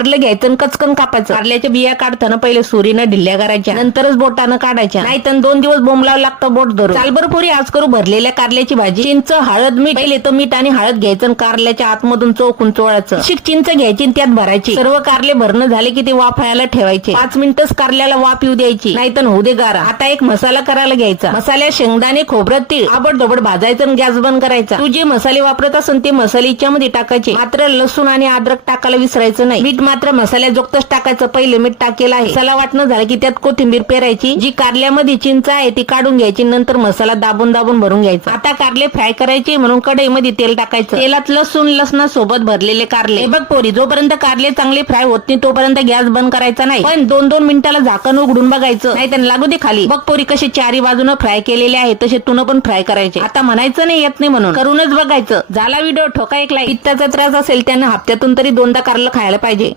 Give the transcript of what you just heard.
कारलं घ्यायचं आणि कचकन कापायचं. कारल्याच्या बिया काढताना पहिले सुरीनं ढिल्ल्या करायच्या नंतरच बोटानं काढायच्या. नाही तर दोन दिवस बोंबलावं लागतं बोट धरून. चालबर पुरी आज करू भरलेल्या कारल्याची भाजी. चिंच हळद मीठ. पहिले तर मीठ आणि हळद घ्यायचं आणि कारल्याच्या आतमधून चोखून चोळायचं. शिक चिंच घ्यायची आणि त्यात भरायची. सर्व कारले भरणं झाले की ते वाफायला ठेवायचे. पाच मिनिटच कारल्याला वाफ येऊ द्यायची. नाही तर होऊ दे गारा. आता एक मसाला करायला घ्यायचा. मसाल्यात शेंगदाणे खोबरं तीळ. आबडधोबड भाजायचं आणि गॅस बंद करायचा. तू जे मसाले वापरत असेल ते मसाले मध्ये टाकायचे. मात्र लसूण आणि अद्रक टाकायला विसरायचं नाही. मीठ मात्र मसाल्याजोगतच टाकायचं. पहिले मीठ टाकेल आहे. मसाला वाटणं झालं की त्यात कोथिंबीर पेरायची जी कारल्यामध्ये चिंच आहे ती काढून घ्यायची नंतर मसाला दाबून दाबून भरून घ्यायचा. आता कारले फ्राय करायचे म्हणून कढईमध्ये तेल टाकायचं. तेलात लसूण लसणासोबत भरलेले कारले. बघ पोरी जोपर्यंत कारले चांगले फ्राय होत नाही तोपर्यंत गॅस बंद करायचा नाही. पण दोन दोन मिनिटाला झाकण उघडून बघायचं. नाही त्यांना लागू दे खाली. बघ पोरी कसे चारी बाजूनं फ्राय केलेले आहे तसे तुनं पण फ्राय करायचे. आता म्हणायचं नाही येत नाही म्हणून. करूनच बघायचं. झाला व्हिडिओ ठोका एक लाईक पित्ताचा त्रास असेल त्यांना हप्त्यातून तरी दोनदा कारलं खायला पाहिजे.